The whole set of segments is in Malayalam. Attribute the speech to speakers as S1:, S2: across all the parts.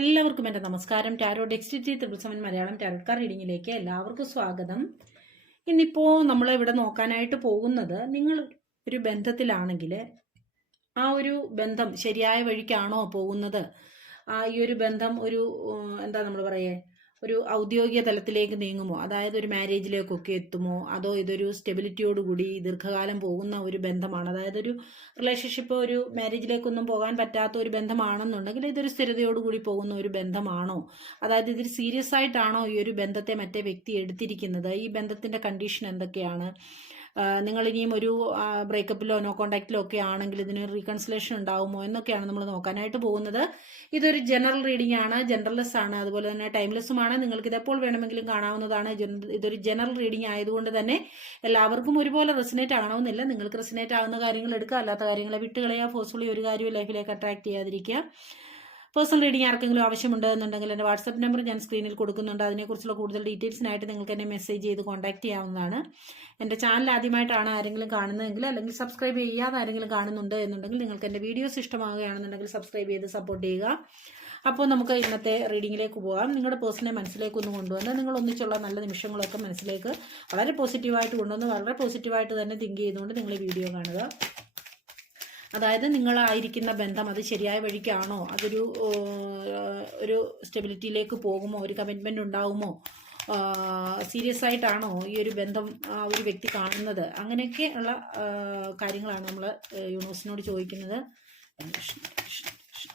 S1: എല്ലാവർക്കും എന്റെ നമസ്കാരം. ടാരോ ഡെക്സ്റ്റി ത്രിപിൾ സെവൻ മലയാളം കാർ റീഡിങ്ങിലേക്ക് എല്ലാവർക്കും സ്വാഗതം. ഇന്നിപ്പോൾ നമ്മൾ ഇവിടെ നോക്കാനായിട്ട് പോകുന്നത് നിങ്ങൾ ഒരു ബന്ധത്തിലാണെങ്കിൽ ആ ഒരു ബന്ധം ശരിയായ വഴിക്കാണോ പോകുന്നത്? ആ ഈ ഒരു ബന്ധം ഒരു എന്താ നമ്മൾ പറയേ? ഒരു ഔദ്യോഗിക തലത്തിലേക്ക് നീങ്ങുമോ? അതായത് ഒരു മാരേജിലേക്കൊക്കെ എത്തുമോ? അതോ ഇതൊരു സ്റ്റെബിലിറ്റിയോടുകൂടി ദീർഘകാലം പോകുന്ന ഒരു ബന്ധമാണ്? അതായത് ഒരു റിലേഷൻഷിപ്പ് ഒരു മാരേജിലേക്കൊന്നും പോകാൻ പറ്റാത്ത ഒരു ബന്ധമാണെന്നുണ്ടെങ്കിൽ ഇതൊരു സ്ഥിരതയോടുകൂടി പോകുന്ന ഒരു ബന്ധമാണോ? അതായത് ഇതിൽ സീരിയസ് ആയിട്ടാണോ ഈ ഒരു ബന്ധത്തെ മറ്റേ വ്യക്തി എടുത്തിരിക്കുന്നത്? ഈ ബന്ധത്തിന്റെ കണ്ടീഷൻ എന്തൊക്കെയാണ്? നിങ്ങൾ ഇനിയും ഒരു ബ്രേക്കപ്പിലോ നോ കോണ്ടാക്റ്റിലോ ഒക്കെ ആണെങ്കിൽ ഇതിന് റീകൺസിലേഷൻ ഉണ്ടാവുമോ എന്നൊക്കെയാണ് നമ്മൾ നോക്കാനായിട്ട് പോകുന്നത്. ഇതൊരു ജനറൽ റീഡിംഗ് ആണ് ജനറലെസ് ആണ് അതുപോലെ തന്നെ ടൈംലെസ്സുമാണ് നിങ്ങൾക്ക് ഇതെപ്പോൾ വേണമെങ്കിലും കാണാവുന്നതാണ്. ഇതൊരു ജനറൽ റീഡിംഗ് ആയതുകൊണ്ട് തന്നെ എല്ലാവർക്കും ഒരുപോലെ റെസിനേറ്റ് ആവണമെന്നില്ല. നിങ്ങൾക്ക് റെസിനേറ്റ് ആവുന്ന കാര്യങ്ങൾ എടുക്കുക അല്ലാത്ത കാര്യങ്ങളെ വിട്ടുകളയുക ഫോഴ്സ്ഫുള്ളി ഒരു കാര്യവും ലൈഫിലേക്ക് അട്രാക്ട് ചെയ്യാതിരിക്കുക. പേഴ്സണൽ റീഡിംഗ് ആർക്കെങ്കിലും ആവശ്യമുണ്ട് എന്നുണ്ടെങ്കിൽ എന്റെ വാട്സപ്പ് നമ്പർ ഞാൻ സ്ക്രീനിൽ കൊടുക്കുന്നുണ്ട്. അതിനെക്കുറിച്ചുള്ള കൂടുതൽ ഡീറ്റെയിൽസിനായിട്ട് നിങ്ങൾക്ക് എന്നെ മെസ്സേജ് ചെയ്ത് കോൺടാക്ട് ചെയ്യാവുന്നതാണ്. എന്റെ ചാനൽ ആദ്യമായിട്ടാണ് ആരെങ്കിലും കാണുന്നതെങ്കിൽ അല്ലെങ്കിൽ സബ്സ്ക്രൈബ് ചെയ്യാതെ ആരെങ്കിലും കാണുന്നുണ്ട് എന്നുണ്ടെങ്കിൽ നിങ്ങൾക്ക് എന്റെ വീഡിയോസ് ഇഷ്ടമാവുകയാണെന്നുണ്ടെങ്കിൽ സബ്സ്ക്രൈബ് ചെയ്ത് സപ്പോർട്ട് ചെയ്യുക. അപ്പോൾ നമുക്ക് ഇന്നത്തെ റീഡിങ്ങിലേക്ക് പോകാം. നിങ്ങളുടെ പേഴ്സണെ മനസ്സിലേക്ക് ഒന്ന് കൊണ്ടുവന്ന് നിങ്ങൾ ഒന്നിച്ചുള്ള നല്ല നിമിഷങ്ങളൊക്കെ മനസ്സിലേക്ക് വളരെ പോസിറ്റീവായിട്ട് കൊണ്ടുവന്ന് വളരെ പോസിറ്റീവായിട്ട് തന്നെ തിങ്ക് ചെയ്തുകൊണ്ട് നിങ്ങൾ ഈ വീഡിയോ കാണുക. അതായത് നിങ്ങളായിരിക്കുന്ന ബന്ധം അത് ശരിയായ വഴിക്കാണോ? അതൊരു ഒരു സ്റ്റെബിലിറ്റിയിലേക്ക് പോകുമോ? ഒരു കമ്മിറ്റ്മെന്റ് ഉണ്ടാവുമോ? സീരിയസ് ആയിട്ടാണോ ഈ ഒരു ബന്ധം ആ ഒരു വ്യക്തി കാണുന്നത്? അങ്ങനെയൊക്കെ ഉള്ള കാര്യങ്ങളാണ് നമ്മൾ യൂണിവേഴ്സിനോട് ചോദിക്കുന്നത്. കൃഷ്ണ, കൃഷ്ണ, കൃഷ്ണ.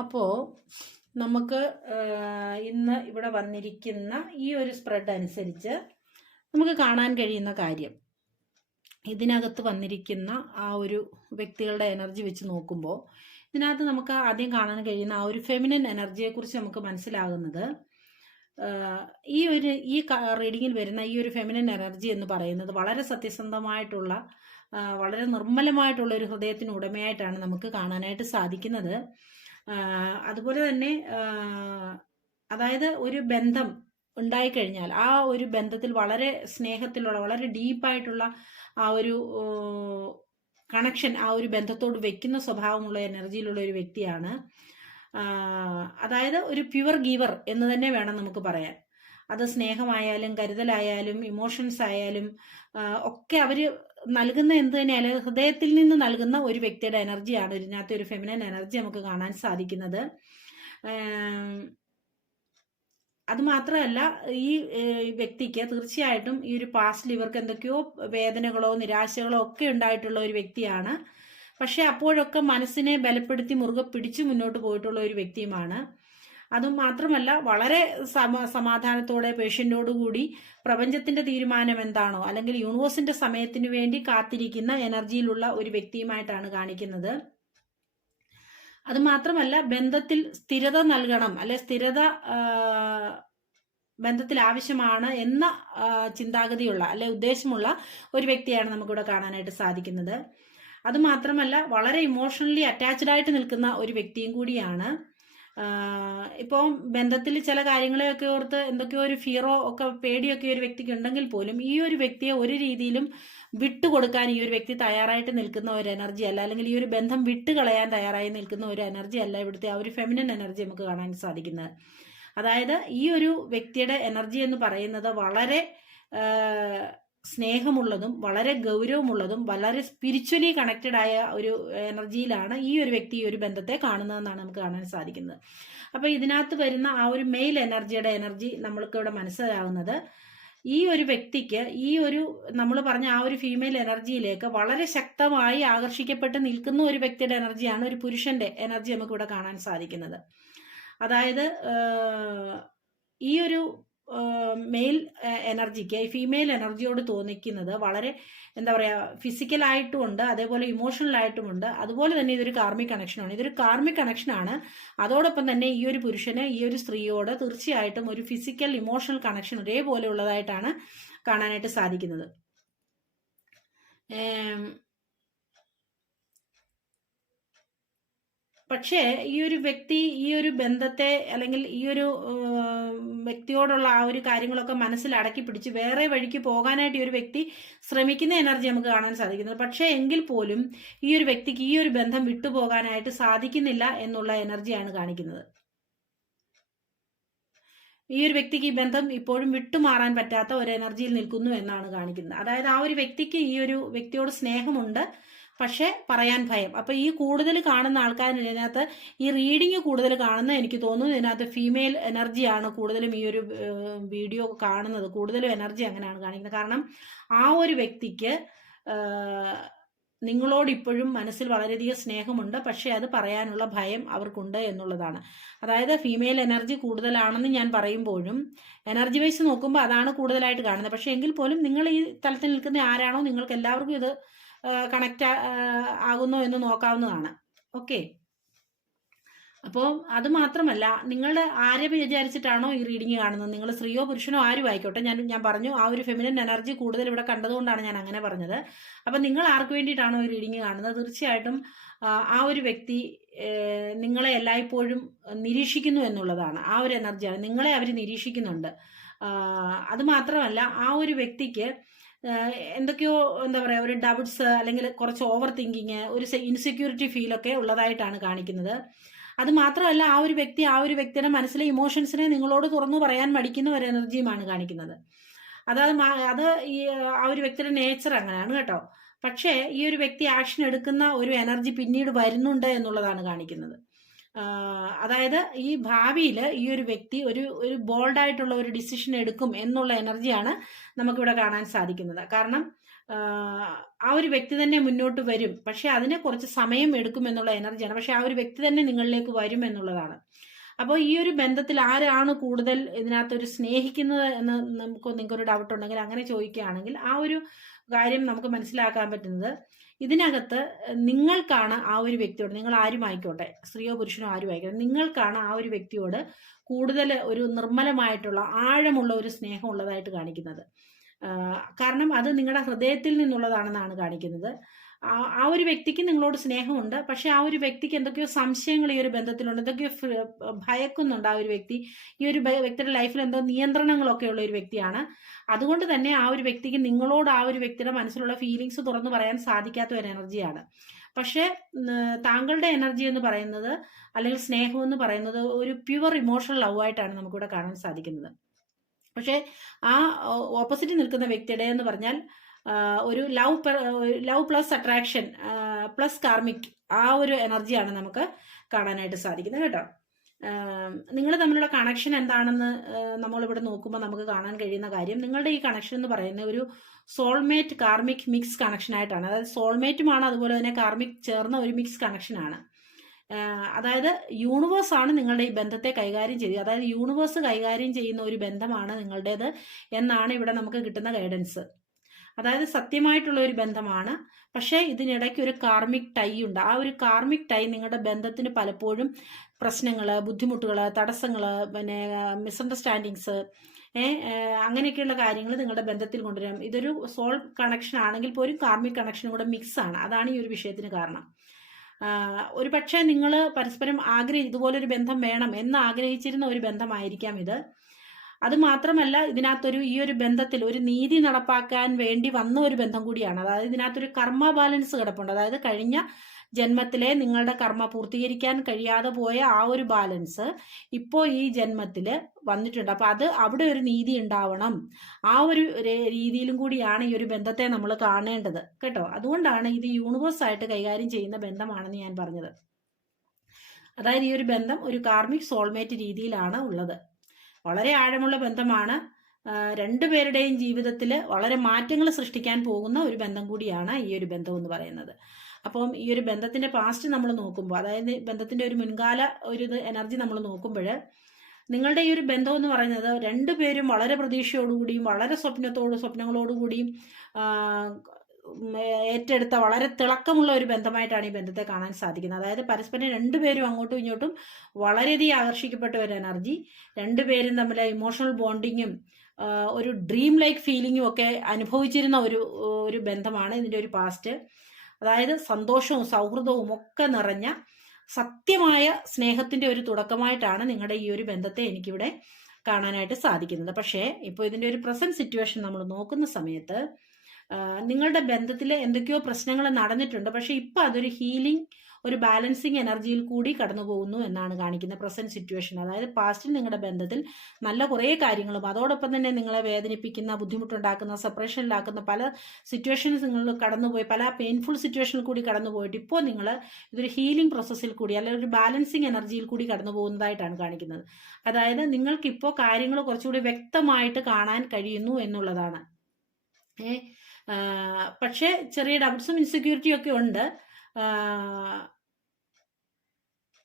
S1: അപ്പോൾ നമുക്ക് ഇന്ന് ഇവിടെ വന്നിരിക്കുന്ന ഈ ഒരു സ്പ്രെഡ് അനുസരിച്ച് നമുക്ക് കാണാൻ കഴിയുന്ന കാര്യം. ഇതിനകത്ത് വന്നിരിക്കുന്ന ആ ഒരു വ്യക്തികളുടെ എനർജി വെച്ച് നോക്കുമ്പോൾ ഇതിനകത്ത് നമുക്ക് ആദ്യം കാണാൻ കഴിയുന്ന ആ ഒരു ഫെമിനൻ എനർജിയെക്കുറിച്ച് നമുക്ക് മനസ്സിലാകുന്നത് ഈ ഒരു ഈ റീഡിങ്ങിൽ വരുന്ന ഈ ഒരു ഫെമിനൻ എനർജി എന്ന് പറയുന്നത് വളരെ സത്യസന്ധമായിട്ടുള്ള വളരെ നിർമ്മലമായിട്ടുള്ള ഒരു ഹൃദയത്തിന് ഉടമയായിട്ടാണ് നമുക്ക് കാണാനായിട്ട് സാധിക്കുന്നത്. അതുപോലെ തന്നെ അതായത് ഒരു ബന്ധം ഉണ്ടായിക്കഴിഞ്ഞാൽ ആ ഒരു ബന്ധത്തിൽ വളരെ സ്നേഹത്തിലുള്ള വളരെ ഡീപ്പായിട്ടുള്ള ആ ഒരു കണക്ഷൻ ആ ഒരു ബന്ധത്തോട് വെക്കുന്ന സ്വഭാവമുള്ള എനർജിയിലുള്ള ഒരു വ്യക്തിയാണ്. അതായത് ഒരു പ്യുവർ ഗീവർ എന്ന് തന്നെ വേണം നമുക്ക് പറയാൻ. അത് സ്നേഹമായാലും കരുതലായാലും ഇമോഷൻസ് ആയാലും ഒക്കെ അവർ നൽകുന്ന എന്ത് തന്നെയായാലും ഹൃദയത്തിൽ നിന്ന് നൽകുന്ന ഒരു വ്യക്തിയുടെ എനർജിയാണ് ഇതിനകത്ത് ഒരു ഫെമിനൻ എനർജി നമുക്ക് കാണാൻ സാധിക്കുന്നത്. അത് മാത്രമല്ല ഈ വ്യക്തിക്ക് തീർച്ചയായിട്ടും ഈ ഒരു പാസ്റ്റിൽ ഇവർക്ക് എന്തൊക്കെയോ വേദനകളോ നിരാശകളോ ഒക്കെ ഉണ്ടായിട്ടുള്ള ഒരു വ്യക്തിയാണ്. പക്ഷെ അപ്പോഴൊക്കെ മനസ്സിനെ ബലപ്പെടുത്തി മുറുകെ പിടിച്ചു മുന്നോട്ട് പോയിട്ടുള്ള ഒരു വ്യക്തിയുമാണ്. അതും മാത്രമല്ല വളരെ സമ സമാധാനത്തോടെ പേഷ്യന്റോടുകൂടി പ്രപഞ്ചത്തിന്റെ തീരുമാനം എന്താണോ അല്ലെങ്കിൽ യൂണിവേഴ്സിന്റെ സമയത്തിനു വേണ്ടി കാത്തിരിക്കുന്ന എനർജിയിലുള്ള ഒരു വ്യക്തിയുമായിട്ടാണ് കാണിക്കുന്നത്. അതുമാത്രമല്ല ബന്ധത്തിൽ സ്ഥിരത നൽകണം അല്ലെ സ്ഥിരത ബന്ധത്തിൽ ആവശ്യമാണ് എന്ന ചിന്താഗതിയുള്ള അല്ലെ ഉദ്ദേശമുള്ള ഒരു വ്യക്തിയാണ് നമുക്കിവിടെ കാണാനായിട്ട് സാധിക്കുന്നത്. അതുമാത്രമല്ല വളരെ ഇമോഷണലി അറ്റാച്ച്ഡ് ആയിട്ട് നിൽക്കുന്ന ഒരു വ്യക്തിയും കൂടിയാണ്. ഇപ്പോൾ ബന്ധത്തിൽ ചില കാര്യങ്ങളെയൊക്കെ ഓർത്ത് എന്തൊക്കെയോ ഒരു ഫിയറോ ഒക്കെ പേടിയൊക്കെ ഒരു വ്യക്തിക്ക് ഉണ്ടെങ്കിൽ പോലും ഈ ഒരു വ്യക്തിയെ ഒരു രീതിയിലും വിട്ടുകൊടുക്കാൻ ഈ ഒരു വ്യക്തി തയ്യാറായിട്ട് നിൽക്കുന്ന ഒരു എനർജി അല്ല. അല്ലെങ്കിൽ ഈ ഒരു ബന്ധം വിട്ടുകളയാൻ തയ്യാറായി നിൽക്കുന്ന ഒരു എനർജി അല്ല ഇവിടുത്തെ ആ ഒരു ഫെമിനൻ എനർജി നമുക്ക് കാണാൻ സാധിക്കുന്നത്. അതായത് ഈ ഒരു വ്യക്തിയുടെ എനർജി എന്ന് പറയുന്നത് വളരെ സ്നേഹമുള്ളതും വളരെ ഗൗരവമുള്ളതും വളരെ സ്പിരിച്വലി കണക്റ്റഡ് ആയ ഒരു എനർജിയിലാണ് ഈ ഒരു വ്യക്തി ഈ ഒരു ബന്ധത്തെ കാണുന്നതെന്നാണ് നമുക്ക് കാണാൻ സാധിക്കുന്നത്. അപ്പൊ ഇതിനകത്ത് വരുന്ന ആ ഒരു മെയിൽ എനർജിയുടെ എനർജി നമ്മൾക്ക് ഇവിടെ മനസ്സിലാവുന്നത്. ഈ ഒരു വ്യക്തിക്ക് ഈ ഒരു നമ്മൾ പറഞ്ഞ ആ ഒരു ഫീമെയിൽ എനർജിയിലേക്ക് വളരെ ശക്തമായി ആകർഷിക്കപ്പെട്ട് നിൽക്കുന്ന ഒരു വ്യക്തിയുടെ എനർജിയാണ് ഒരു പുരുഷന്റെ എനർജി നമുക്ക് ഇവിടെ കാണാൻ സാധിക്കുന്നത്. അതായത് ഈ ഒരു മെയിൽ എനർജിക്ക് ഫീമെയിൽ എനർജിയോട് തോന്നിക്കുന്നത് വളരെ എന്താ പറയുക ഫിസിക്കലായിട്ടും ഉണ്ട് അതേപോലെ ഇമോഷണൽ ആയിട്ടും ഉണ്ട് അതുപോലെ തന്നെ ഇതൊരു കാർമിക് കണക്ഷനാണ് ഇതൊരു കാർമിക് കണക്ഷനാണ് അതോടൊപ്പം തന്നെ ഈ ഒരു പുരുഷന് ഈ ഒരു സ്ത്രീയോട് തീർച്ചയായിട്ടും ഒരു ഫിസിക്കൽ ഇമോഷണൽ കണക്ഷൻ ഒരേപോലെ ഉള്ളതായിട്ടാണ് കാണാനായിട്ട് സാധിക്കുന്നത്. പക്ഷേ ഈ ഒരു വ്യക്തി ഈ ഒരു ബന്ധത്തെ അല്ലെങ്കിൽ ഈ ഒരു വ്യക്തിയോടുള്ള ആ ഒരു കാര്യങ്ങളൊക്കെ മനസ്സിൽ അടക്കി പിടിച്ച് വേറെ വഴിക്ക് പോകാനായിട്ട് ഈ ഒരു വ്യക്തി ശ്രമിക്കുന്ന എനർജി നമുക്ക് കാണാൻ സാധിക്കുന്നത് പക്ഷേ എങ്കിൽ പോലും ഈ ഒരു വ്യക്തിക്ക് ഈ ഒരു ബന്ധം വിട്ടുപോകാനായിട്ട് സാധിക്കുന്നില്ല എന്നുള്ള എനർജിയാണ് കാണിക്കുന്നത്. ഈ ഒരു വ്യക്തിക്ക് ഈ ബന്ധം ഇപ്പോഴും വിട്ടുമാറാൻ പറ്റാത്ത ഒരു എനർജിയിൽ നിൽക്കുന്നു എന്നാണ് കാണിക്കുന്നത്. അതായത് ആ ഒരു വ്യക്തിക്ക് ഈ ഒരു വ്യക്തിയോട് സ്നേഹമുണ്ട്. പക്ഷെ പറയാൻ ഭയം. അപ്പൊ ഈ കൂടുതൽ കാണുന്ന ആൾക്കാരിൽ ഇതിനകത്ത് ഈ റീഡിങ് കൂടുതൽ കാണുന്ന എനിക്ക് തോന്നുന്നു ഇതിനകത്ത് ഫീമെയിൽ എനർജിയാണ് കൂടുതലും ഈ ഒരു വീഡിയോ കാണുന്നത്. കൂടുതലും എനർജി അങ്ങനെയാണ് കാണിക്കുന്നത്. കാരണം ആ ഒരു വ്യക്തിക്ക് നിങ്ങളോട് ഇപ്പോഴും മനസ്സിൽ വളരെയധികം സ്നേഹമുണ്ട്. പക്ഷേ അത് പറയാനുള്ള ഭയം അവർക്കുണ്ട് എന്നുള്ളതാണ്. അതായത് ഫീമെയിൽ എനർജി കൂടുതലാണെന്ന് ഞാൻ പറയുമ്പോഴും എനർജി വൈസ് നോക്കുമ്പോൾ അതാണ് കൂടുതലായിട്ട് കാണുന്നത്. പക്ഷേ എങ്കിൽ പോലും നിങ്ങൾ ഈ തലത്തിൽ നിൽക്കുന്ന ആരാണോ നിങ്ങൾക്ക് എല്ലാവർക്കും ഇത് കണക്റ്റ് ആകുന്നോ എന്ന് നോക്കാവുന്നതാണ്. ഓക്കെ അപ്പോൾ അത് മാത്രമല്ല നിങ്ങൾ ആരെ വിചാരിച്ചിട്ടാണോ ഈ റീഡിങ് കാണുന്നത്? നിങ്ങൾ സ്ത്രീയോ പുരുഷനോ ആരും ആയിക്കോട്ടെ. ഞാൻ ഞാൻ പറഞ്ഞു ആ ഒരു ഫെമിനൻ എനർജി കൂടുതൽ ഇവിടെ കണ്ടതുകൊണ്ടാണ് ഞാൻ അങ്ങനെ പറഞ്ഞത്. അപ്പം നിങ്ങൾ ആർക്ക് വേണ്ടിയിട്ടാണോ ഈ റീഡിങ് കാണുന്നത്? തീർച്ചയായിട്ടും ആ, ഒരു വ്യക്തി നിങ്ങളെ എല്ലായ്പ്പോഴും നിരീക്ഷിക്കുന്നു എന്നുള്ളതാണ്. ആ ഒരു എനർജിയാണ് നിങ്ങളെ അവർ നിരീക്ഷിക്കുന്നുണ്ട്. അത് മാത്രമല്ല ആ ഒരു വ്യക്തിക്ക് എന്തൊക്കെയോ എന്താ പറയുക ഒരു ഡൗട്ട്സ് അല്ലെങ്കിൽ കുറച്ച് ഓവർ തിങ്കിങ് ഒരു ഇൻസെക്യൂരിറ്റി ഫീലൊക്കെ ഉള്ളതായിട്ടാണ് കാണിക്കുന്നത്. അത് മാത്രമല്ല ആ ഒരു വ്യക്തി ആ ഒരു വ്യക്തിയുടെ മനസ്സിലെ ഇമോഷൻസിനെ നിങ്ങളോട് തുറന്നു പറയാൻ മടിക്കുന്ന ഒരു എനർജിയുമാണ് കാണിക്കുന്നത്. അതായത് അത് ഈ ആ ഒരു വ്യക്തിയുടെ നേച്ചർ അങ്ങനെയാണ് കേട്ടോ. പക്ഷേ ഈ ഒരു വ്യക്തി ആക്ഷൻ എടുക്കുന്ന ഒരു എനർജി പിന്നീട് വരുന്നുണ്ട് എന്നുള്ളതാണ് കാണിക്കുന്നത്. അതായത് ഈ ഭാവിയിൽ ഈ ഒരു വ്യക്തി ഒരു ഒരു ബോൾഡായിട്ടുള്ള ഒരു ഡിസിഷൻ എടുക്കും എന്നുള്ള എനർജിയാണ് നമുക്കിവിടെ കാണാൻ സാധിക്കുന്നത്. കാരണം ആ ഒരു വ്യക്തി തന്നെ മുന്നോട്ട് വരും. പക്ഷെ അതിനെ കുറച്ച് സമയം എടുക്കും എന്നുള്ള എനർജിയാണ്. പക്ഷെ ആ ഒരു വ്യക്തി തന്നെ നിങ്ങളിലേക്ക് വരും എന്നുള്ളതാണ്. അപ്പോൾ ഈ ഒരു ബന്ധത്തിൽ ആരാണ് കൂടുതൽ ഇതിനകത്ത് ഒരു സ്നേഹിക്കുന്നത് എന്ന് നമുക്ക് നിങ്ങൾക്കൊരു ഡൗട്ട് ഉണ്ടെങ്കിൽ അങ്ങനെ ചോദിക്കുകയാണെങ്കിൽ ആ ഒരു കാര്യം നമുക്ക് മനസ്സിലാക്കാൻ പറ്റുന്നത് ഇതിനകത്ത് നിങ്ങൾക്കാണ് ആ ഒരു വ്യക്തിയോട് നിങ്ങൾ ആരും ആയിക്കോട്ടെ സ്ത്രീയോ പുരുഷനോ ആരും ആയിക്കോട്ടെ നിങ്ങൾക്കാണ് ആ ഒരു വ്യക്തിയോട് കൂടുതൽ ഒരു നിർമ്മലമായിട്ടുള്ള ആഴമുള്ള ഒരു സ്നേഹം ഉള്ളതായിട്ട് കാണിക്കുന്നത്. കാരണം അത് നിങ്ങളുടെ ഹൃദയത്തിൽ നിന്നുള്ളതാണെന്നാണ് കാണിക്കുന്നത്. ആ- ഒരു വ്യക്തിക്ക് നിങ്ങളോട് സ്നേഹമുണ്ട്. പക്ഷെ ആ ഒരു വ്യക്തിക്ക് എന്തൊക്കെയോ സംശയങ്ങൾ ഈ ഒരു ബന്ധത്തിലുണ്ട്. എന്തൊക്കെയോ ഭയക്കുന്നുണ്ട് ആ ഒരു വ്യക്തി. ഈ ഒരു വ്യക്തിയുടെ ലൈഫിൽ എന്തോ നിയന്ത്രണങ്ങളൊക്കെ ഉള്ള ഒരു വ്യക്തിയാണ്. അതുകൊണ്ട് തന്നെ ആ ഒരു വ്യക്തിക്ക് നിങ്ങളോട് ആ ഒരു വ്യക്തിയുടെ മനസ്സിലുള്ള ഫീലിങ്സ് തുറന്നു പറയാൻ സാധിക്കാത്ത ഒരു എനർജിയാണ്. പക്ഷേ താങ്കളുടെ എനർജി എന്ന് പറയുന്നത് അല്ലെങ്കിൽ സ്നേഹം എന്ന് പറയുന്നത് ഒരു പ്യുവർ ഇമോഷണൽ ലവ് ആയിട്ടാണ് നമുക്കിവിടെ കാണാൻ സാധിക്കുന്നത്. പക്ഷേ ആ ഓപ്പോസിറ്റ് നിൽക്കുന്ന വ്യക്തിയുടെ എന്ന് പറഞ്ഞാൽ ഒരു love love plus attraction plus karmic ആ ഒരു എനർജിയാണ് നമുക്ക് കാണാനായിട്ട് സാധിക്കുന്നത് കേട്ടോ. നിങ്ങൾ തമ്മിലുള്ള കണക്ഷൻ എന്താണെന്ന് നമ്മളിവിടെ നോക്കുമ്പോൾ നമുക്ക് കാണാൻ കഴിയുന്ന കാര്യം നിങ്ങളുടെ ഈ കണക്ഷൻ എന്ന് പറയുന്നത് ഒരു സോൾമേറ്റ് കാർമിക് മിക്സ് കണക്ഷൻ ആയിട്ടാണ്. അതായത് സോൾമേറ്റുമാണ് അതുപോലെ തന്നെ കാർമിക് ചേർന്ന ഒരു മിക്സ് കണക്ഷനാണ് അതായത് യൂണിവേഴ്സ് ആണ് നിങ്ങളുടെ ഈ ബന്ധത്തെ കൈകാര്യം ചെയ്യുക. അതായത് യൂണിവേഴ്സ് കൈകാര്യം ചെയ്യുന്ന ഒരു ബന്ധമാണ് നിങ്ങളുടേത് എന്നാണ് ഇവിടെ നമുക്ക് കിട്ടുന്ന ഗൈഡൻസ് അതായത് സത്യമായിട്ടുള്ള ഒരു ബന്ധമാണ്. പക്ഷേ ഇതിനിടയ്ക്ക് ഒരു കാർമിക് ടൈ ഉണ്ട്. ആ ഒരു കാർമിക് ടൈ നിങ്ങളുടെ ബന്ധത്തിന് പലപ്പോഴും പ്രശ്നങ്ങൾ ബുദ്ധിമുട്ടുകൾ തടസ്സങ്ങൾ പിന്നെ മിസ്അണ്ടർസ്റ്റാൻഡിങ്സ് അങ്ങനെയൊക്കെയുള്ള കാര്യങ്ങൾ നിങ്ങളുടെ ബന്ധത്തിൽ കൊണ്ടുവരാം. ഇതൊരു സോൾ കണക്ഷൻ ആണെങ്കിൽ പോലും കാർമിക് കണക്ഷനും കൂടെ മിക്സ് ആണ്. അതാണ് ഈ ഒരു വിഷയത്തിന് കാരണം. ഒരു പക്ഷേ നിങ്ങൾ പരസ്പരം ആഗ്രഹി ഇതുപോലൊരു ബന്ധം വേണം എന്ന് ആഗ്രഹിച്ചിരുന്ന ഒരു ബന്ധമായിരിക്കാം ഇത്. അത് മാത്രമല്ല ഇതിനകത്തൊരു ഈ ഒരു ബന്ധത്തിൽ ഒരു നീതി നടപ്പാക്കാൻ വേണ്ടി വന്ന ഒരു ബന്ധം കൂടിയാണ്. അതായത് ഇതിനകത്തൊരു കർമ്മ ബാലൻസ് കിടപ്പുണ്ട്. അതായത് കഴിഞ്ഞ ജന്മത്തിലെ നിങ്ങളുടെ കർമ്മ പൂർത്തീകരിക്കാൻ കഴിയാതെ പോയ ആ ഒരു ബാലൻസ് ഇപ്പോ ഈ ജന്മത്തിൽ വന്നിട്ടുണ്ട്. അപ്പൊ അത് അവിടെ ഒരു നീതി ഉണ്ടാവണം. ആ ഒരു രീതിയിലും കൂടിയാണ് ഈ ഒരു ബന്ധത്തെ നമ്മൾ കാണേണ്ടത്. കേട്ടോ? അതുകൊണ്ടാണ് ഇത് യൂണിവേഴ്സ് ആയിട്ട് കൈകാര്യം ചെയ്യുന്ന ബന്ധമാണെന്ന് ഞാൻ പറഞ്ഞത്. അതായത് ഈ ഒരു ബന്ധം ഒരു കാർമിക് സോൾമേറ്റ് രീതിയിലാണ് ഉള്ളത്. വളരെ ആഴമുള്ള ബന്ധമാണ്. രണ്ടു രണ്ടുപേരുടെയും ജീവിതത്തിൽ വളരെ മാറ്റങ്ങൾ സൃഷ്ടിക്കാൻ പോകുന്ന ഒരു ബന്ധം കൂടിയാണ് ഈ ഒരു ബന്ധം എന്ന് പറയുന്നത്. അപ്പം ഈ ഒരു ബന്ധത്തിന്റെ പാസ്റ്റ് നമ്മൾ നോക്കുമ്പോൾ അതായത് ബന്ധത്തിന്റെ ഒരു മുൻകാല ഒരു ഇത് എനർജി നമ്മൾ നോക്കുമ്പോൾ നിങ്ങളുടെ ഈ ഒരു ബന്ധം എന്ന് പറയുന്നത് രണ്ടുപേരും വളരെ പ്രതീക്ഷയോടുകൂടിയും വളരെ സ്വപ്നത്തോട് സ്വപ്നങ്ങളോടുകൂടിയും ഏറ്റെടുത്ത വളരെ തിളക്കമുള്ള ഒരു ബന്ധമായിട്ടാണ് ഈ ബന്ധത്തെ കാണാൻ സാധിക്കുന്നത്. അതായത് പരസ്പരം രണ്ടുപേരും അങ്ങോട്ടും ഇങ്ങോട്ടും വളരെയധികം ആകർഷിക്കപ്പെട്ട ഒരു എനർജി. രണ്ടുപേരും തമ്മിൽ ഇമോഷണൽ ബോണ്ടിങ്ങും ഒരു ഡ്രീം ലൈക്ക് ഫീലിങ്ങും ഒക്കെ അനുഭവിച്ചിരുന്ന ഒരു ഒരു ബന്ധമാണ് ഇതിന്റെ ഒരു പാസ്റ്റ് അതായത് സന്തോഷവും സൗഹൃദവും ഒക്കെ നിറഞ്ഞ സത്യമായ സ്നേഹത്തിന്റെ ഒരു തുടക്കമായിട്ടാണ് നിങ്ങളുടെ ഈ ഒരു ബന്ധത്തെ എനിക്കിവിടെ കാണാനായിട്ട് സാധിക്കുന്നത്. പക്ഷേ ഇപ്പോൾ ഇതിന്റെ ഒരു പ്രസന്റ് സിറ്റുവേഷൻ നമ്മൾ നോക്കുന്ന സമയത്ത് നിങ്ങളുടെ ബന്ധത്തിൽ എന്തൊക്കെയോ പ്രശ്നങ്ങൾ നടന്നിട്ടുണ്ട്. പക്ഷെ ഇപ്പം അതൊരു ഹീലിംഗ് ഒരു ബാലൻസിങ് എനർജിയിൽ കൂടി കടന്നു പോകുന്നു എന്നാണ് കാണിക്കുന്നത് പ്രസന്റ് സിറ്റുവേഷൻ അതായത് പാസ്റ്റിൽ നിങ്ങളുടെ ബന്ധത്തിൽ നല്ല കുറേ കാര്യങ്ങളും അതോടൊപ്പം തന്നെ നിങ്ങളെ വേദനിപ്പിക്കുന്ന ബുദ്ധിമുട്ടുണ്ടാക്കുന്ന സെപ്പറേഷനിലാക്കുന്ന പല സിറ്റുവേഷൻസ് നിങ്ങൾ കടന്നുപോയി പല പെയിൻഫുൾ സിറ്റുവേഷനിൽ കൂടി കടന്നുപോയിട്ട് ഇപ്പോൾ നിങ്ങൾ ഇതൊരു ഹീലിംഗ് പ്രോസസ്സിൽ കൂടി അല്ലെങ്കിൽ ഒരു ബാലൻസിങ് എനർജിയിൽ കൂടി കടന്നു പോകുന്നതായിട്ടാണ് കാണിക്കുന്നത്. അതായത് നിങ്ങൾക്കിപ്പോൾ കാര്യങ്ങൾ കുറച്ചുകൂടി വ്യക്തമായിട്ട് കാണാൻ കഴിയുന്നു എന്നുള്ളതാണ്. ഏ ആ, പക്ഷേ ചെറിയ ഡൗട്ട്സും ഇൻസെക്യൂരിറ്റിയും ഒക്കെ ഉണ്ട്.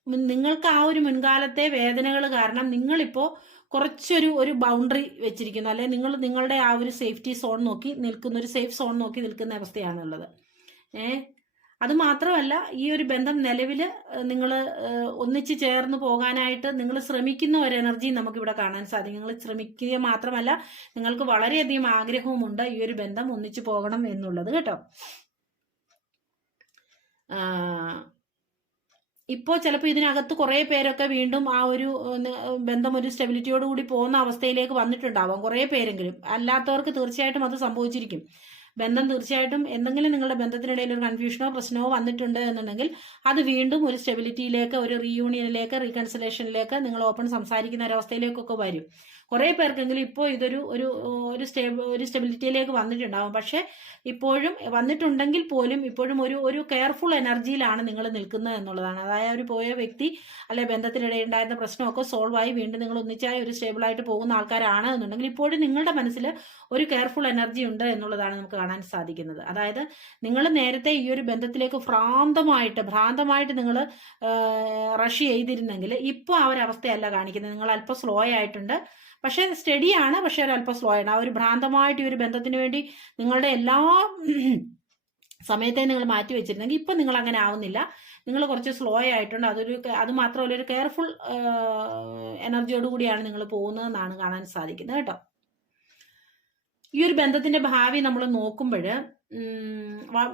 S1: നിങ്ങൾക്ക് ആ ഒരു മുൻകാലത്തെ വേദനകൾ കാരണം നിങ്ങളിപ്പോൾ കുറച്ചൊരു ഒരു ബൗണ്ടറി വെച്ചിരിക്കുന്നു. അല്ലെങ്കിൽ നിങ്ങൾ നിങ്ങളുടെ ആ ഒരു സേഫ്റ്റി സോൺ നോക്കി നിൽക്കുന്ന ഒരു സേഫ് സോൺ നോക്കി നിൽക്കുന്ന അവസ്ഥയാണുള്ളത്. ഏ അത് മാത്രമല്ല ഈ ഒരു ബന്ധം നിലവിൽ നിങ്ങൾ ഒന്നിച്ച് ചേർന്ന് പോകാനായിട്ട് നിങ്ങൾ ശ്രമിക്കുന്ന ഒരു എനർജി നമുക്കിവിടെ കാണാൻ സാധിക്കും. നിങ്ങൾ ശ്രമിക്കുക മാത്രമല്ല നിങ്ങൾക്ക് വളരെയധികം ആഗ്രഹവുമുണ്ട് ഈ ഒരു ബന്ധം ഒന്നിച്ചു പോകണം എന്നുള്ളത് കേട്ടോ. ഇപ്പോൾ ചിലപ്പോൾ ഇതിനകത്ത് കുറേ പേരൊക്കെ വീണ്ടും ആ ഒരു ബന്ധം ഒരു സ്റ്റെബിലിറ്റിയോടുകൂടി പോകുന്ന അവസ്ഥയിലേക്ക് വന്നിട്ടുണ്ടാവാം കുറേ പേരെങ്കിലും. അല്ലാത്തവർക്ക് തീർച്ചയായിട്ടും അത് സംഭവിച്ചിരിക്കും. ബന്ധം തീർച്ചയായിട്ടും എന്തെങ്കിലും നിങ്ങളുടെ ബന്ധത്തിനിടയിൽ ഒരു കൺഫ്യൂഷനോ പ്രശ്നമോ വന്നിട്ടുണ്ട് എന്നുണ്ടെങ്കിൽ അത് വീണ്ടും ഒരു സ്റ്റെബിലിറ്റിയിലേക്ക് ഒരു റീയൂണിയനിലേക്ക് റീകൺസിലേഷനിലേക്ക് നിങ്ങൾ ഓപ്പൺ സംസാരിക്കുന്ന ഒരവസ്ഥയിലേക്കൊക്കെ വരും. കുറേ പേർക്കെങ്കിലും ഇപ്പോൾ ഇതൊരു ഒരു ഒരു സ്റ്റേ ഒരു സ്റ്റെബിലിറ്റിയിലേക്ക് വന്നിട്ടുണ്ടാവും. പക്ഷേ ഇപ്പോഴും വന്നിട്ടുണ്ടെങ്കിൽ പോലും ഇപ്പോഴും ഒരു ഒരു കെയർഫുൾ എനർജിയിലാണ് നിങ്ങൾ നിൽക്കുന്നത് എന്നുള്ളതാണ്. അതായത് ഒരു പോയ വ്യക്തി അല്ലെ ബന്ധത്തിനിടയുണ്ടായിരുന്ന പ്രശ്നമൊക്കെ സോൾവ് ആയി വീണ്ടും നിങ്ങൾ ഒന്നിച്ചായി ഒരു സ്റ്റേബിളായിട്ട് പോകുന്ന ആൾക്കാരാണ് എന്നുണ്ടെങ്കിൽ ഇപ്പോഴും നിങ്ങളുടെ മനസ്സിൽ ഒരു കെയർഫുൾ എനർജി ഉണ്ട് എന്നുള്ളതാണ് നമുക്ക് കാണാൻ സാധിക്കുന്നത്. അതായത് നിങ്ങൾ നേരത്തെ ഈ ഒരു ബന്ധത്തിലേക്ക് ഭ്രാന്തമായിട്ട് ഭ്രാന്തമായിട്ട് നിങ്ങൾ റഷ് ചെയ്തിരുന്നെങ്കിൽ ഇപ്പോൾ ആ ഒരു അവസ്ഥയല്ല കാണിക്കുന്നത്. നിങ്ങൾ അല്പം സ്ലോ ആയിട്ടുണ്ട്. പക്ഷേ സ്റ്റഡിയാണ് പക്ഷേ ഒരു അല്പം സ്ലോ ആണ്. ആ ഒരു ഭ്രാന്തമായിട്ട് ഈ ഒരു ബന്ധത്തിന് വേണ്ടി നിങ്ങളുടെ എല്ലാ സമയത്തെ നിങ്ങൾ മാറ്റി വെച്ചിരുന്നെങ്കിൽ ഇപ്പം നിങ്ങൾ അങ്ങനെ ആവുന്നില്ല. നിങ്ങൾ കുറച്ച് സ്ലോ ആയിട്ടുണ്ട്. അതൊരു അത് മാത്രമല്ല ഒരു കെയർഫുൾ എനർജിയോട് കൂടിയാണ് നിങ്ങൾ പോകുന്നതെന്നാണ് കാണാൻ സാധിക്കുന്നത് കേട്ടോ. ഈ ഒരു ബന്ധത്തിന്റെ ഭാവി നമ്മൾ നോക്കുമ്പോൾ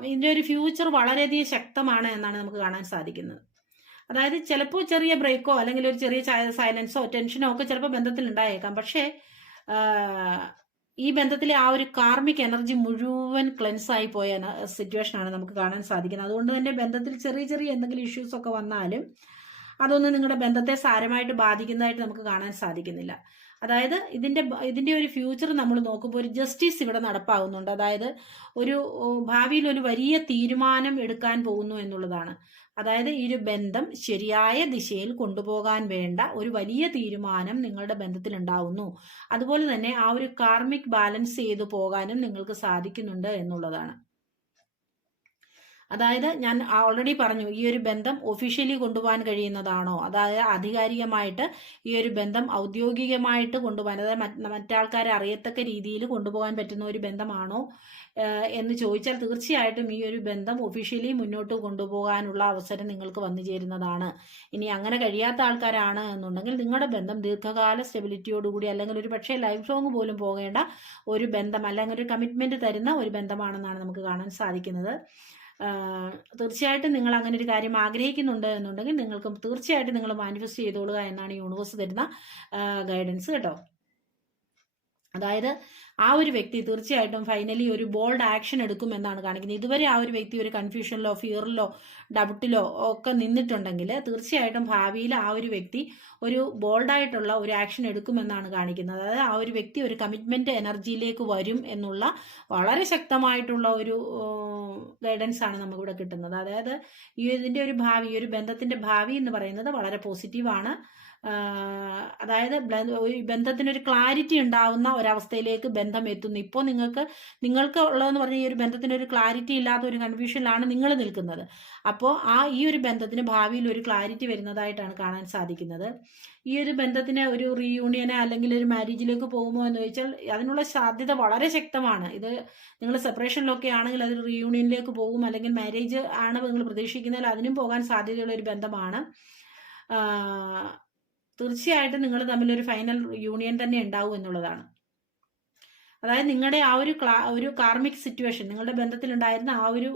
S1: ഇതിന്റെ ഒരു ഫ്യൂച്ചർ വളരെയധികം ശക്തമാണ് എന്നാണ് നമുക്ക് കാണാൻ സാധിക്കുന്നത്. അതായത് ചിലപ്പോൾ ചെറിയ ബ്രേക്കോ അല്ലെങ്കിൽ ഒരു ചെറിയ സൈലൻസോ ടെൻഷനോ ഒക്കെ ചിലപ്പോൾ ബന്ധത്തിൽ ഉണ്ടായേക്കാം പക്ഷേ ഈ ബന്ധത്തിലെ ആ ഒരു കാർമിക് എനർജി മുഴുവൻ ക്ലെൻസ് ആയി പോയ സിറ്റുവേഷൻ ആണ് നമുക്ക് കാണാൻ സാധിക്കുന്നത്. അതുകൊണ്ട് തന്നെ ബന്ധത്തിൽ ചെറിയ ചെറിയ എന്തെങ്കിലും ഇഷ്യൂസ് ഒക്കെ വന്നാലും അതൊന്നും നിങ്ങളുടെ ബന്ധത്തെ സാരമായിട്ട് ബാധിക്കുന്നതായിട്ട് നമുക്ക് കാണാൻ സാധിക്കുന്നില്ല. അതായത് ഇതിന്റെ ഇതിന്റെ ഒരു ഫ്യൂച്ചർ നമ്മൾ നോക്കുമ്പോൾ ഒരു ജസ്റ്റിസ് ഇവിടെ നടപ്പാകുന്നുണ്ട്. അതായത് ഒരു ഭാവിയിൽ ഒരു വലിയ തീരുമാനം എടുക്കാൻ പോകുന്നു എന്നുള്ളതാണ്. അതായത് ഈ ഒരു ബന്ധം ശരിയായ ദിശയിൽ കൊണ്ടുപോകാൻ വേണ്ട ഒരു വലിയ തീരുമാനം നിങ്ങളുടെ ബന്ധത്തിൽ ഉണ്ടാവുന്നു. അതുപോലെ തന്നെ ആ ഒരു കാർമിക് ബാലൻസ് ചെയ്തു പോകാനും നിങ്ങൾക്ക് സാധിക്കുന്നുണ്ട് എന്നുള്ളതാണ്. അതായത് ഞാൻ ഓൾറെഡി പറഞ്ഞു ഈ ഒരു ബന്ധം ഒഫീഷ്യലി കൊണ്ടുപോകാൻ കഴിയുന്നതാണോ? അതായത് ആധികാരികമായിട്ട് ഈ ഒരു ബന്ധം ഔദ്യോഗികമായിട്ട് കൊണ്ടുപോകാൻ അതായത് മറ്റാൾക്കാരെ അറിയത്തക്ക രീതിയിൽ കൊണ്ടുപോകാൻ പറ്റുന്ന ഒരു ബന്ധമാണോ? എന്ന് ചോദിച്ചാൽ തീർച്ചയായിട്ടും ഈ ഒരു ബന്ധം ഒഫീഷ്യലി മുന്നോട്ട് കൊണ്ടുപോകാനുള്ള അവസരം നിങ്ങൾക്ക് വന്നു ചേരുന്നതാണ്. ഇനി അങ്ങനെ കഴിയാത്ത ആൾക്കാരാണ് എന്നുണ്ടെങ്കിൽ നിങ്ങളുടെ ബന്ധം ദീർഘകാല സ്റ്റെബിലിറ്റിയോടുകൂടി അല്ലെങ്കിൽ ഒരു പക്ഷേ ലൈഫ് ലോങ് പോലും പോകേണ്ട ഒരു ബന്ധം അല്ലെങ്കിൽ ഒരു കമ്മിറ്റ്മെന്റ് തരുന്ന ഒരു ബന്ധമാണെന്നാണ് നമുക്ക് കാണാൻ സാധിക്കുന്നത്. തീർച്ചയായിട്ടും നിങ്ങൾ അങ്ങനെ ഒരു കാര്യം ആഗ്രഹിക്കുന്നുണ്ട് എന്നുണ്ടെങ്കിൽ നിങ്ങൾക്ക് തീർച്ചയായിട്ടും നിങ്ങൾ മാനിഫെസ്റ്റ് ചെയ്തോളുക എന്നാണ് യൂണിവേഴ്സ് തരുന്ന ഗൈഡൻസ് കേട്ടോ. അതായത് ആ ഒരു വ്യക്തി തീർച്ചയായിട്ടും ഫൈനലി ഒരു ബോൾഡ് ആക്ഷൻ എടുക്കുമെന്നാണ് കാണിക്കുന്നത്. ഇതുവരെ ആ ഒരു വ്യക്തി ഒരു കൺഫ്യൂഷനിലോ ഫിയറിലോ ഡൗട്ടിലോ ഒക്കെ നിന്നിട്ടുണ്ടെങ്കിൽ തീർച്ചയായിട്ടും ഭാവിയിൽ ആ ഒരു വ്യക്തി ഒരു ബോൾഡായിട്ടുള്ള ഒരു ആക്ഷൻ എടുക്കുമെന്നാണ് കാണിക്കുന്നത്. അതായത് ആ ഒരു വ്യക്തി ഒരു കമ്മിറ്റ്മെന്റ് എനർജിയിലേക്ക് വരും എന്നുള്ള വളരെ ശക്തമായിട്ടുള്ള ഒരു ഗൈഡൻസ് ആണ് നമുക്കിവിടെ കിട്ടുന്നത്. അതായത് ഈ ഇതിന്റെ ഒരു ഭാവി ഒരു ബന്ധത്തിന്റെ ഭാവി എന്ന് പറയുന്നത് വളരെ പോസിറ്റീവാണ് അതായത് ബന്ധത്തിനൊരു ക്ലാരിറ്റി ഉണ്ടാവുന്ന ഒരവസ്ഥയിലേക്ക് ബന്ധം എത്തുന്നു. ഇപ്പോൾ നിങ്ങൾക്ക് നിങ്ങൾക്ക് ഉള്ളതെന്ന് പറഞ്ഞാൽ ഈ ഒരു ബന്ധത്തിന് ഒരു ക്ലാരിറ്റി ഇല്ലാത്ത ഒരു കൺഫ്യൂഷനിലാണ് നിങ്ങൾ നിൽക്കുന്നത്. അപ്പോൾ ആ ഈ ഒരു ബന്ധത്തിന് ഭാവിയിൽ ഒരു ക്ലാരിറ്റി വരുന്നതായിട്ടാണ് കാണാൻ സാധിക്കുന്നത്. ഈ ഒരു ബന്ധത്തിന് ഒരു റീയൂണിയനെ അല്ലെങ്കിൽ ഒരു മാരേജിലേക്ക് പോകുമോ എന്ന് ചോദിച്ചാൽ അതിനുള്ള സാധ്യത വളരെ ശക്തമാണ്. ഇത് നിങ്ങൾ സെപ്പറേഷനിലൊക്കെ ആണെങ്കിൽ അത് റീയൂണിയനിലേക്ക് പോകും. അല്ലെങ്കിൽ മാരേജ് ആണ് നിങ്ങൾ പ്രതീക്ഷിക്കുന്നതിൽ അതിനും പോകാൻ സാധ്യതയുള്ള ഒരു ബന്ധമാണ്. തീർച്ചയായിട്ടും നിങ്ങൾ തമ്മിൽ ഒരു ഫൈനൽ യൂണിയൻ തന്നെ ഉണ്ടാവും എന്നുള്ളതാണ്. അതായത് നിങ്ങളുടെ ആ ഒരു ക്ലാ ഒരു കാർമിക് സിറ്റുവേഷൻ നിങ്ങളുടെ ബന്ധത്തിലുണ്ടായിരുന്ന ആ ഒരു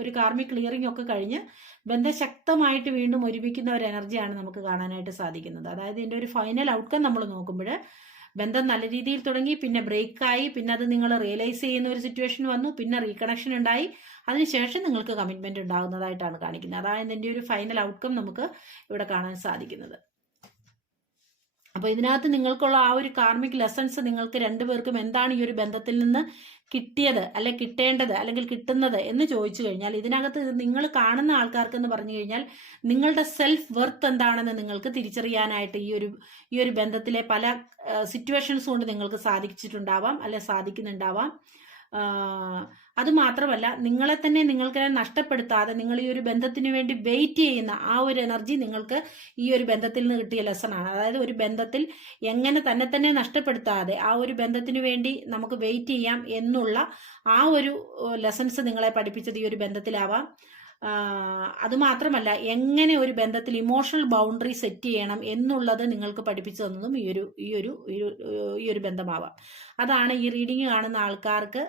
S1: ഒരു കാർമിക് ക്ലിയറിംഗ് ഒക്കെ കഴിഞ്ഞ് ബന്ധം ശക്തമായിട്ട് വീണ്ടും ഒരുമിക്കുന്ന ഒരു എനർജിയാണ് നമുക്ക് കാണാനായിട്ട് സാധിക്കുന്നത്. അതായത് ഇതിന്റെ ഒരു ഫൈനൽ ഔട്ട്കം നമ്മൾ നോക്കുമ്പോൾ ബന്ധം നല്ല രീതിയിൽ തുടങ്ങി പിന്നെ ബ്രേക്കായി പിന്നെ അത് നിങ്ങൾ റിയലൈസ് ചെയ്യുന്ന ഒരു സിറ്റുവേഷൻ വന്നു പിന്നെ റീകണക്ഷൻ ഉണ്ടായി. അതിനുശേഷം നിങ്ങൾക്ക് കമ്മിറ്റ്മെന്റ് ഉണ്ടാകുന്നതായിട്ടാണ് കാണിക്കുന്നത്. അതായത് ഇതിന്റെ ഒരു ഫൈനൽ ഔട്ട്കം നമുക്ക് ഇവിടെ കാണാൻ സാധിക്കുന്നത്. അപ്പൊ ഇതിനകത്ത് നിങ്ങൾക്കുള്ള ആ ഒരു കാർമിക് ലെസൺസ് നിങ്ങൾക്ക് രണ്ടുപേർക്കും എന്താണ് ഈ ഒരു ബന്ധത്തിൽ നിന്ന് കിട്ടിയത് അല്ലെ കിട്ടേണ്ടത് അല്ലെങ്കിൽ കിട്ടുന്നത് എന്ന് ചോദിച്ചു കഴിഞ്ഞാൽ ഇതിനകത്ത് നിങ്ങൾ കാണുന്ന ആൾക്കാർക്ക് എന്ന് പറഞ്ഞു കഴിഞ്ഞാൽ നിങ്ങളുടെ സെൽഫ് വെർത്ത് എന്താണെന്ന് നിങ്ങൾക്ക് തിരിച്ചറിയാനായിട്ട് ഈ ഒരു ഈ ഒരു ബന്ധത്തിലെ പല സിറ്റുവേഷൻസ് കൊണ്ട് നിങ്ങൾക്ക് സാധിച്ചിട്ടുണ്ടാവാം അല്ലെ സാധിക്കുന്നുണ്ടാവാം. ആഹ് അത് മാത്രമല്ല നിങ്ങളെ തന്നെ നിങ്ങൾക്ക് നഷ്ടപ്പെടുത്താതെ നിങ്ങൾ ഈ ഒരു ബന്ധത്തിന് വേണ്ടി വെയിറ്റ് ചെയ്യുന്ന ആ ഒരു എനർജി നിങ്ങൾക്ക് ഈ ഒരു ബന്ധത്തിൽ നിന്ന് കിട്ടിയ ലെസൺ ആണ്. അതായത് ഒരു ബന്ധത്തിൽ എങ്ങനെ തന്നെ തന്നെ നഷ്ടപ്പെടുത്താതെ ആ ഒരു ബന്ധത്തിന് വേണ്ടി നമുക്ക് വെയിറ്റ് ചെയ്യാം എന്നുള്ള ആ ഒരു ലെസൺസ് നിങ്ങളെ പഠിപ്പിച്ചത് ഈ ഒരു ബന്ധത്തിലാവാം. അതുമാത്രമല്ല അത് മാത്രമല്ല എങ്ങനെ ഒരു ബന്ധത്തിൽ ഇമോഷണൽ ബൗണ്ടറി സെറ്റ് ചെയ്യണം എന്നുള്ളത് നിങ്ങൾക്ക് പഠിപ്പിച്ചു തന്നതും ഈ ഒരു ഈ ഒരു ഈ ഒരു ബന്ധമാവാം. അതാണ് ഈ റീഡിങ് കാണുന്ന ആൾക്കാർക്ക്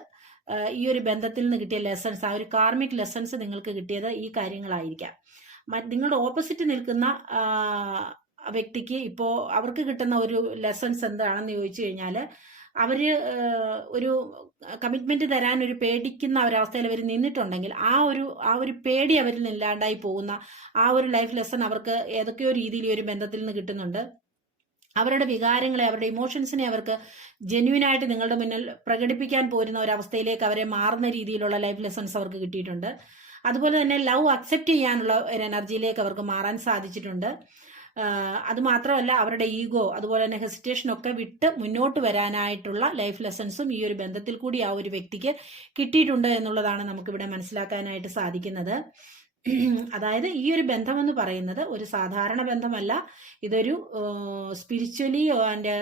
S1: ഈ ഒരു ബന്ധത്തിൽ നിന്ന് കിട്ടിയ ലെസൺസ് ആ ഒരു കാർമിക് ലെസൺസ് നിങ്ങൾക്ക് കിട്ടിയത് ഈ കാര്യങ്ങളായിരിക്കാം. നിങ്ങളുടെ ഓപ്പോസിറ്റ് നിൽക്കുന്ന വ്യക്തിക്ക് ഇപ്പോൾ അവർക്ക് കിട്ടുന്ന ഒരു ലെസൺസ് എന്താണെന്ന് ചോദിച്ചു കഴിഞ്ഞാൽ അവർ ഒരു കമ്മിറ്റ്മെന്റ് തരാൻ ഒരു പേടിക്കുന്ന ഒരവസ്ഥയിൽ അവർ നിന്നിട്ടുണ്ടെങ്കിൽ ആ ഒരു ആ ഒരു പേടി അവരിൽ ഇല്ലാണ്ടായി പോകുന്ന ആ ഒരു ലൈഫ് ലെസൺ അവർക്ക് ഏതൊക്കെയോ രീതിയിൽ ഒരു ബന്ധത്തിൽ നിന്ന് കിട്ടുന്നുണ്ട്. അവരുടെ വികാരങ്ങളെ അവരുടെ ഇമോഷൻസിനെ അവർക്ക് ജെന്യൂൻ ആയിട്ട് നിങ്ങളുടെ മുന്നിൽ പ്രകടിപ്പിക്കാൻ പോരുന്ന ഒരവസ്ഥയിലേക്ക് അവരെ മാറുന്ന രീതിയിലുള്ള ലൈഫ് ലെസൺസ് അവർക്ക് കിട്ടിയിട്ടുണ്ട്. അതുപോലെ തന്നെ ലവ് അക്സെപ്റ്റ് ചെയ്യാനുള്ള ഒരു എനർജിയിലേക്ക് അവർക്ക് മാറാൻ സാധിച്ചിട്ടുണ്ട്. അതുമാത്രമല്ല അത് മാത്രമല്ല അവരുടെ ഈഗോ അതുപോലെ തന്നെ ഹെസിറ്റേഷൻ ഒക്കെ വിട്ട് മുന്നോട്ട് വരാനായിട്ടുള്ള ലൈഫ് ലെസൺസും ഈ ഒരു ബന്ധത്തിൽ കൂടി ആ ഒരു വ്യക്തിക്ക് കിട്ടിയിട്ടുണ്ട് എന്നുള്ളതാണ് നമുക്കിവിടെ മനസ്സിലാക്കാനായിട്ട് സാധിക്കുന്നത്. അതായത് ഈ ഒരു ബന്ധം എന്ന് പറയുന്നത് ഒരു സാധാരണ ബന്ധമല്ല. ഇതൊരു സ്പിരിച്വലി ആൻഡ്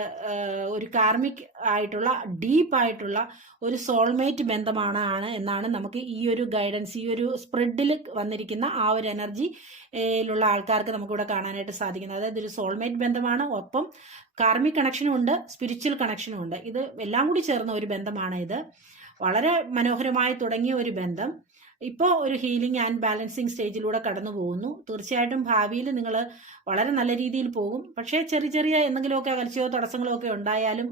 S1: ഒരു കാർമിക് ആയിട്ടുള്ള ഡീപ്പ് ആയിട്ടുള്ള ഒരു സോൾമേറ്റ് ബന്ധമാണ് ആണ് എന്നാണ് നമുക്ക് ഈ ഒരു ഗൈഡൻസ് ഈ ഒരു സ്പ്രെഡിൽ വന്നിരിക്കുന്ന ആ ഒരു എനർജി ഉള്ള ആൾക്കാർക്ക് നമുക്കിവിടെ കാണാനായിട്ട് സാധിക്കുന്നത്. അതായത് ഒരു സോൾമേറ്റ് ബന്ധമാണ്. ഒപ്പം കാർമിക് കണക്ഷനും ഉണ്ട് സ്പിരിച്വൽ കണക്ഷനും ഉണ്ട്. ഇത് എല്ലാം കൂടി ചേർന്ന ഒരു ബന്ധമാണ് ഇത്. വളരെ മനോഹരമായി തുടങ്ങിയ ഒരു ബന്ധം. ഇപ്പോൾ ഒരു ഹീലിംഗ് ആൻഡ് ബാലൻസിങ് സ്റ്റേജിലൂടെ കടന്നു പോകുന്നു. തീർച്ചയായിട്ടും ഭാവിയിൽ നിങ്ങൾ വളരെ നല്ല രീതിയിൽ പോകും. പക്ഷേ ചെറിയ ചെറിയ എന്തെങ്കിലുമൊക്കെ അകൽച്ചയോ തടസ്സങ്ങളോ ഒക്കെ ഉണ്ടായാലും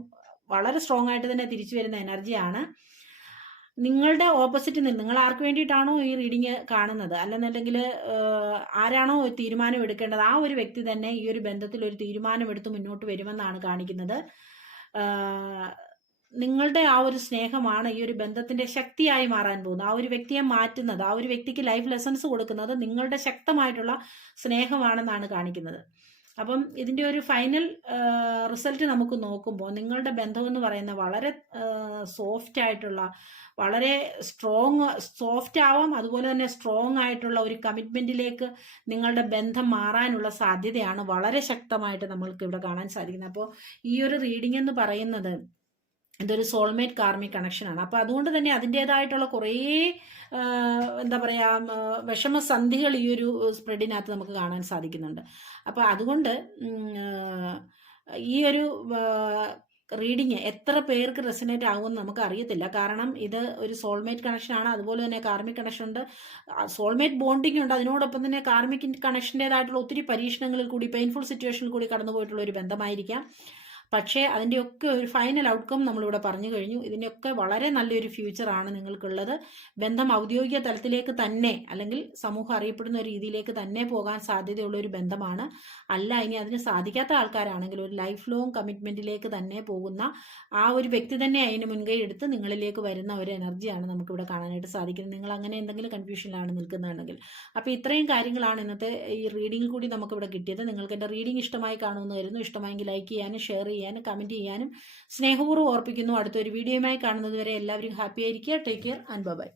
S1: വളരെ സ്ട്രോങ് ആയിട്ട് തന്നെ തിരിച്ചു വരുന്ന എനർജിയാണ് നിങ്ങളുടെ ഓപ്പോസിറ്റ് നിന്ന് നിങ്ങൾ ആർക്ക് വേണ്ടിയിട്ടാണോ ഈ റീഡിങ് കാണുന്നത്? അല്ലെന്നുണ്ടെങ്കിൽ ആരാണോ തീരുമാനം എടുക്കേണ്ടത്? ആ ഒരു വ്യക്തി തന്നെ ഈ ഒരു ബന്ധത്തിൽ ഒരു തീരുമാനം എടുത്ത് മുന്നോട്ട് വരുമെന്നാണ് കാണിക്കുന്നത്. നിങ്ങളുടെ ആ ഒരു സ്നേഹമാണ് ഈ ഒരു ബന്ധത്തിന്റെ ശക്തിയായി മാറാൻ പോകുന്നത്. ആ ഒരു വ്യക്തിയെ മാറ്റുന്നത് ആ ഒരു വ്യക്തിക്ക് ലൈഫ് ലെസൺസ് കൊടുക്കുന്നത് നിങ്ങളുടെ ശക്തമായിട്ടുള്ള സ്നേഹമാണെന്നാണ് കാണിക്കുന്നത്. അപ്പം ഇതിന്റെ ഒരു ഫൈനൽ റിസൾട്ട് നമുക്ക് നോക്കുമ്പോൾ നിങ്ങളുടെ ബന്ധം എന്ന് പറയുന്ന വളരെ സോഫ്റ്റ് ആയിട്ടുള്ള വളരെ സ്ട്രോങ് സോഫ്റ്റ് ആവാം അതുപോലെ തന്നെ സ്ട്രോങ് ആയിട്ടുള്ള ഒരു കമ്മിറ്റ്മെന്റിലേക്ക് നിങ്ങളുടെ ബന്ധം മാറാനുള്ള സാധ്യതയാണ് വളരെ ശക്തമായിട്ട് നമ്മൾക്ക് ഇവിടെ കാണാൻ സാധിക്കുന്നത്. അപ്പോൾ ഈ ഒരു റീഡിംഗ് എന്ന് പറയുന്നത് ഇതൊരു സോൾമേറ്റ് കാർമിക് കണക്ഷനാണ് അപ്പോൾ അതുകൊണ്ട് തന്നെ അതിന്റേതായിട്ടുള്ള കുറേ എന്താ പറയുക വിഷമസന്ധികൾ ഈ ഒരു സ്പ്രെഡിനകത്ത് നമുക്ക് കാണാൻ സാധിക്കുന്നുണ്ട്. അപ്പോൾ അതുകൊണ്ട് ഈ ഒരു റീഡിങ് എത്ര പേർക്ക് റെസിനേറ്റ് ആകുമെന്ന് നമുക്ക് അറിയത്തില്ല. കാരണം ഇത് ഒരു സോൾമേറ്റ് കണക്ഷൻ ആണ്. അതുപോലെ തന്നെ കാർമിക് കണക്ഷൻ ഉണ്ട്. സോൾമേറ്റ് ബോണ്ടിങ് ഉണ്ട്. അതിനോടൊപ്പം തന്നെ കാർമിക് കണക്ഷന്റെതായിട്ടുള്ള ഒത്തിരി പരീക്ഷണങ്ങളിൽ കൂടി പെയിൻഫുൾ സിറ്റുവേഷനിൽ കൂടി കടന്നുപോയിട്ടുള്ള ഒരു ബന്ധമായിരിക്കാം. പക്ഷേ അതിന്റെയൊക്കെ ഒരു ഫൈനൽ ഔട്ട്കം നമ്മളിവിടെ പറഞ്ഞു കഴിഞ്ഞു. ഇതിന്റെയൊക്കെ വളരെ നല്ലൊരു ഫ്യൂച്ചറാണ് നിങ്ങൾക്കുള്ളത്. ബന്ധം ഔദ്യോഗിക തലത്തിലേക്ക് തന്നെ അല്ലെങ്കിൽ സമൂഹം അറിയപ്പെടുന്ന രീതിയിലേക്ക് തന്നെ പോകാൻ സാധ്യതയുള്ള ഒരു ബന്ധമാണ്. അല്ല ഇനി അതിന് സാധിക്കാത്ത ആൾക്കാരാണെങ്കിൽ ഒരു ലൈഫ് ലോങ് കമ്മിറ്റ്മെന്റിലേക്ക് തന്നെ പോകുന്ന ആ ഒരു വ്യക്തി തന്നെ അതിന് മുൻകൈ എടുത്ത് നിങ്ങളിലേക്ക് വരുന്ന ഒരു എനർജിയാണ് നമുക്കിവിടെ കാണാനായിട്ട് സാധിക്കുന്നത്. നിങ്ങൾ അങ്ങനെ എന്തെങ്കിലും കൺഫ്യൂഷനിലാണ് നിൽക്കുന്നതാണെങ്കിൽ. അപ്പോൾ ഇത്രയും കാര്യങ്ങളാണ് ഇന്നത്തെ ഈ റീഡിങ്ങിൽ കൂടി നമുക്കിവിടെ കിട്ടിയത്. നിങ്ങൾക്ക് എന്റെ റീഡിംഗ് ഇഷ്ടമായി കാണുമെന്ന് വരുന്നു ഇഷ്ടമായെങ്കിൽ ലൈക്ക് ചെയ്യാനും ഷെയർ ചെയ്യാനും കമന്റ് ചെയ്യാനും സ്നേഹപൂർവം ഓർപ്പിക്കുന്നു. അടുത്തൊരു വീഡിയോയുമായി കാണുന്നതുവരെ എല്ലാവരും ഹാപ്പി ആയിരിക്കുക. Take care and by